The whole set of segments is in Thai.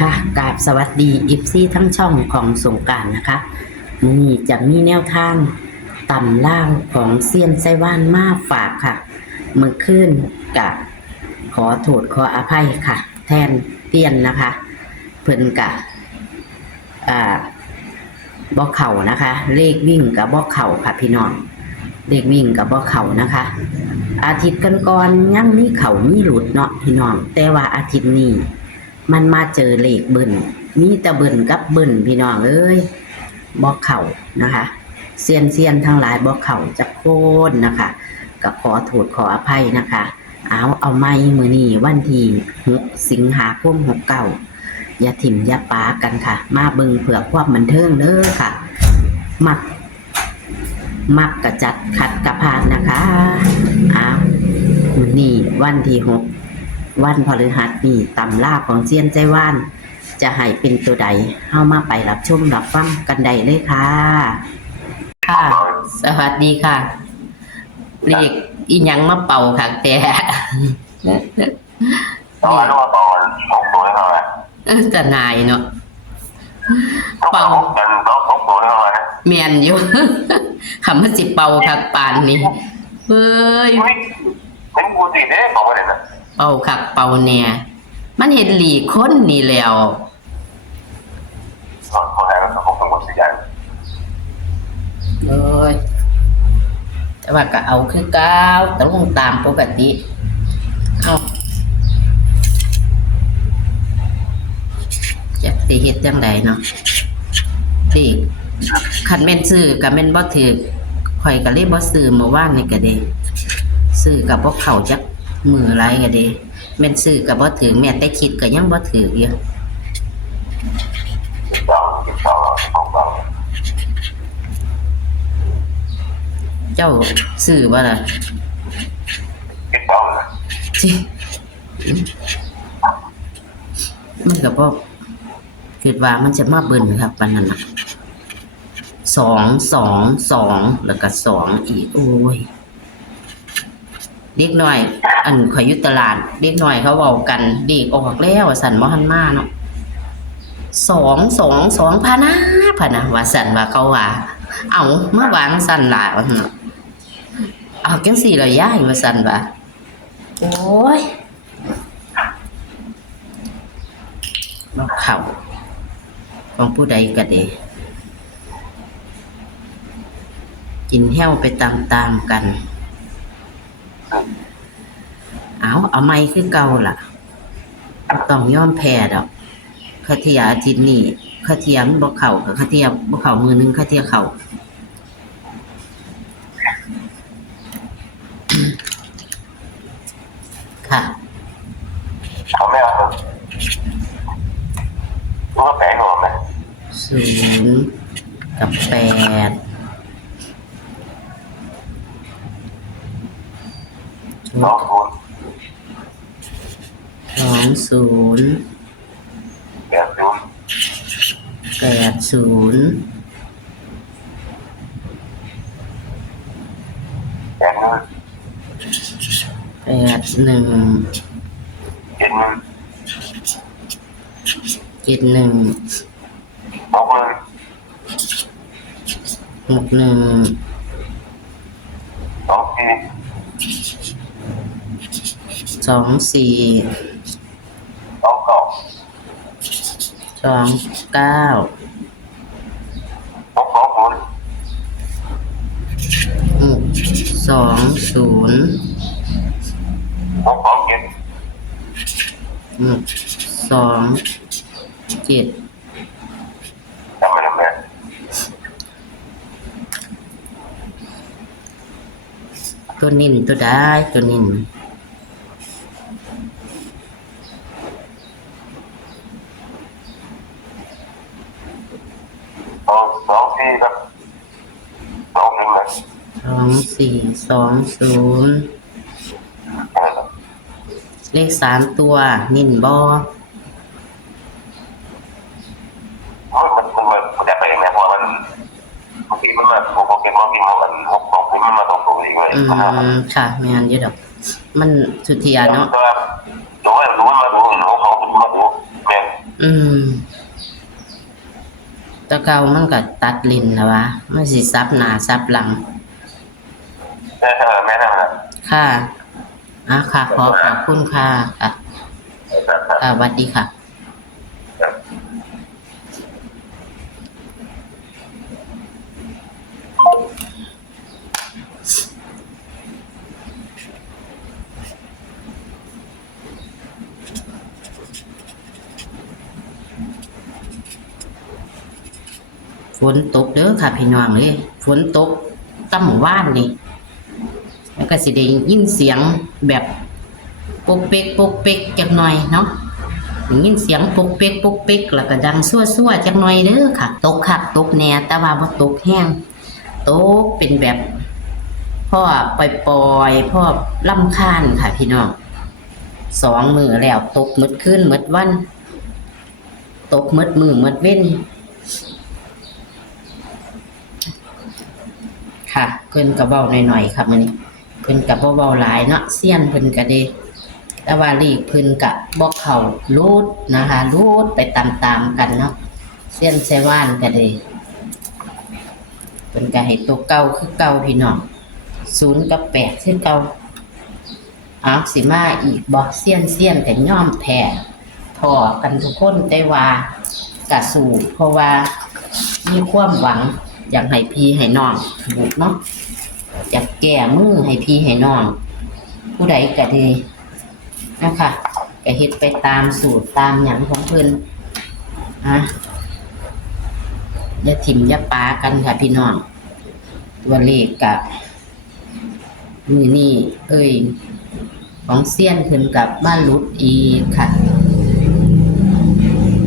ค่ะกราบสวัสดีอิฟซี่ทั้งช่องของสงกรานต์นะคะนี่จะมีแนวทางตำล่างของเซียนไซว่านมาฝากค่ะเมื่อคืนกับขอโทษขออภัยค่ะ แทนเตียนนะคะเพิ่นกะบ่เข่านะคะ เลขวิ่งกับบ่เข่าค่ะพี่น้องเลขวิ่งกับบ่เข่านะคะ อาทิตย์ก่อนๆยังมีเข่ามีหลุดเนาะพี่น้องแต่ว่าอาทิตย์นี้มันมาเจอเลขเบิ่นมีแต่เบิ่นกับเบิ่นพี่น้องเอ้ยบ่เข่านะคะเซียนทั้งหลายบ่เข่าจะโค่นนะคะก็ขอโทษขออภัยนะคะเอาไม้มื้อนี้วันที่6 สิงหาคม 69อย่าถิ่มอย่าปากันค่ะมาเบิ่งเผื่อความบันเทิงเด้อค่ะมักกระจัดขัดกระพานนะคะนี่วันที่6วันพฤหัสนี่ตำราของเซียนใจว่านจะให้เป็นตัวใดเข้ามาไปรับชมรับฟังกันได้เลยค่ะค่ะสวัสดีค่ะเรียกอีหยังมาเป่าค่ะแต่ตอนนั้นว่าตอน6 ตัวเท่าไหร่จะนายเนาะเป่ากันต้อง6 ตัวเท่าไหร่เมียนอยู่คำว่าสิเป่าคักปานนี่เฮ้ยเป็นกูสิเด้บอกว่าเนี่ยเป่าคักเป่าเนี่ยมันเห็นหลีคนนี่แล้วคนไหนก็คงต้องสิอย่างเอ้ยแต่ว่าก็เอาคือเก้าต้องลงตามปกติเอาจะสิเฮ็ดจังไดเนาะที่คันแม่นซื้อก็แม่นบ่ถูกข่อยก็เลยบ่ซื้อเมื่อวานนี่ก็เด้ซื้อก็บ่เข้าจักมื้อหลายก็เด้แม่นซื้อก็บ่ถูกแม่แต่คิดก็ยังบ่ถูกอยู่เจ้าซื้อบ่ล่ะมันก็บ่คิดว่ามันจะมาเบิ่นครับปานนั้นน่ะ2 แล้วก็2อีกโอ้ยเด็กน้อยอันข่อยอยู่ตลาดเด็กน้อยเขาเว้ากันเด็กออกแล้วสั่นบ่ทันมาเนาะ2 พะนะว่าสั่นว่าเขาว่าเอามาวางสั่นล่ะว่าซั่นเนาะเอาจังซี่ล่ะยายว่าสั่นว่าโอ้ยบ่เข้าของผู้ใดก็ดีกินแห้วไปตามๆกันเอาไม้คือเก่าล่ะต้องยอมแพ้ดอกคาเทียอาทิตย์นี้คาเทียมันบ่เข้ากับคาเทียบ่เข้ามือนึงคาเทียเข้าค่ะเขาไม่เอาตัวแปลงหรอไหม0 กับ 820 80 71 627ตัวนิ่มตัวได้ตัวนิ่ม2420เลข3 ตัวนิ่มบ่มันจะไปยังไงเพราะมันบางทีมันแบบโปรแกรมว่าพิมพ์มัน6 มันมาตรงนี้เลยค่ะแม่นอยู่ดอกมันสุธิยาเนาะรู้ว่ารู้มาดู6 มาดูแม่ อืมแตะเก่ามันก็ตัดลิ้นแล้ววะมันสิซับหน้าซับหลังแม่นะครับ ค่ะค่ะขอบคุณค่ะค่ะสวัสดีค่ะฝนตกเด้อค่ะพี่น้องเอ้ยฝนตกตั้งว่านนี่แล้วก็สิได้ยินเสียงแบบปกเป๊กปกเป๊กจักหน่อยเนาะได้ยินเสียงปกเป๊กปกเป๊กแล้วก็ดังซั่วๆจักหน่อยเด้อค่ะตกคักตกแน่แต่ว่าบ่ตกแห้งตกเป็นแบบพ่อปล่อยๆพ่อรำคาญค่ะพี่น้อง2 มื้อแล้วตกหมดคืนหมดวันตกหมดมื้อหมดเว้นค่ะเพิ่นก็เว้าหน่อยๆครับมื้อนี้เพิ่นก็บ่เว้าหลายเนาะเซียนเพิ่นก็เด้แต่ว่าเลขเพิ่นก็บ่เข้ารูดนะคะรูดไปตามๆกันเนาะเซียนไชว่านก็เด้เพิ่นก็ให้ตัวเก่าคือเก่าพี่น้อง0กับ8คือเก่าสิมาอีกบ่เซียนก็ยอมแพ้พอกันทุกคนแต่ว่าก็สู้เพราะว่ามีความหวังอยากให้พี่ให้น้องถูกเนาะอยากแก้มือให้พี่ให้น้องผู้ใดก็ดีนะคะก็เฮ็ดไปตามสูตรตามหยังของเพิ่นอย่าถิ่มอย่าปากันค่ะพี่น้องตัวเลขก็มื้อนี้ของเซียนเพิ่นกับบ้านหลุดอีกค่ะ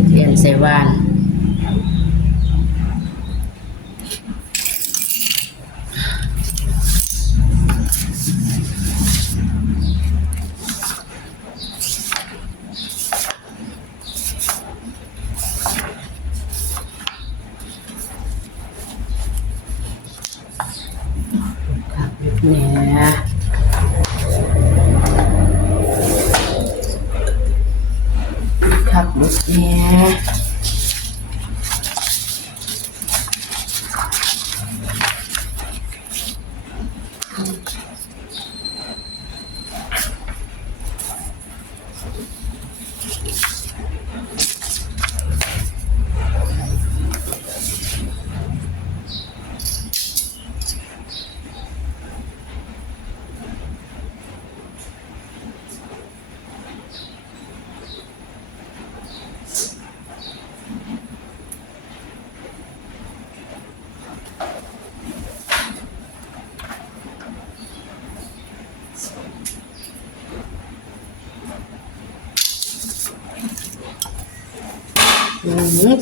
เซียนไชว่านเนี่ยขับรถเนี่ย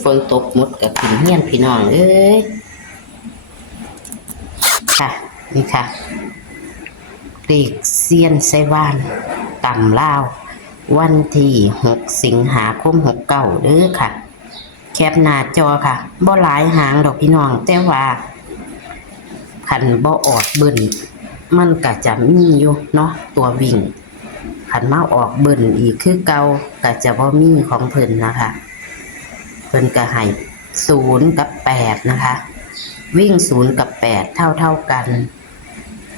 ฝนตกหมดกับถึงเฮียนพี่น้องเอ้ยค่ะนี่ค่ะเลขเซียนไชว่านตำลาววันที่6 สิงหาคม 69เด้อค่ะแคปหน้าจอค่ะบ่หลายหางดอกพี่น้องแต่ว่าคันบ่ออกเบิ่นมันก็จะมีอยู่เนาะตัววิ่งคันมาออกเบิ่นอีกคือเก่าก็จะบ่มีของเพิ่นนะคะเพิ่นก็ให้0กับ8นะคะวิ่ง0กับ8เท่ากัน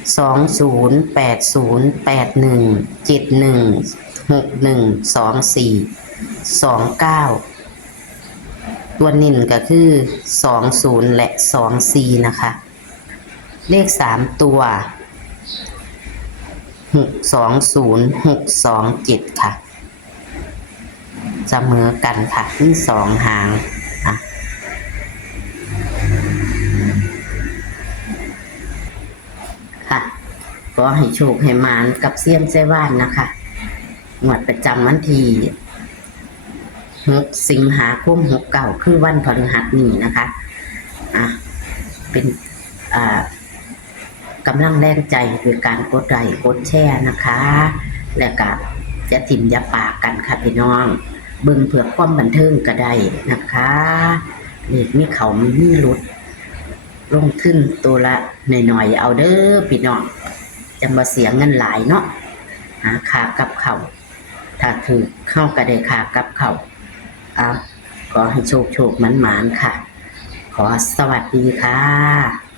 20 80 81 71 61 24 29ตัวนิ่นก็คือ20และ24นะคะเลข3ตัว620 627ค่ะเสมอกันค่ะมี2หางค่ะก็ให้โชคให้มานกับเซียนไชว่านนะคะงวดประจำวันที่6 สิงหาคม 69คือวันพฤหัสนี้นะคะเป็นกำลังแรงใจโดยการกดไลค์กดแชร์นะคะและก็จะถิ่มอย่าปากกันค่ะพี่น้องเบิ่งเพื่อความบันเทิงก็ได้นะคะเลขมีเขามีหลุดลงทุนตัวละหน่อยๆเอาเด้อพี่น้องจะมาเสียเงินหลายเนาะหาค่ากับเขาถ้าถือเข้าก็ได้ค่ากับเขา ขอให้โชคหมานๆค่ะ ขอสวัสดีค่ะ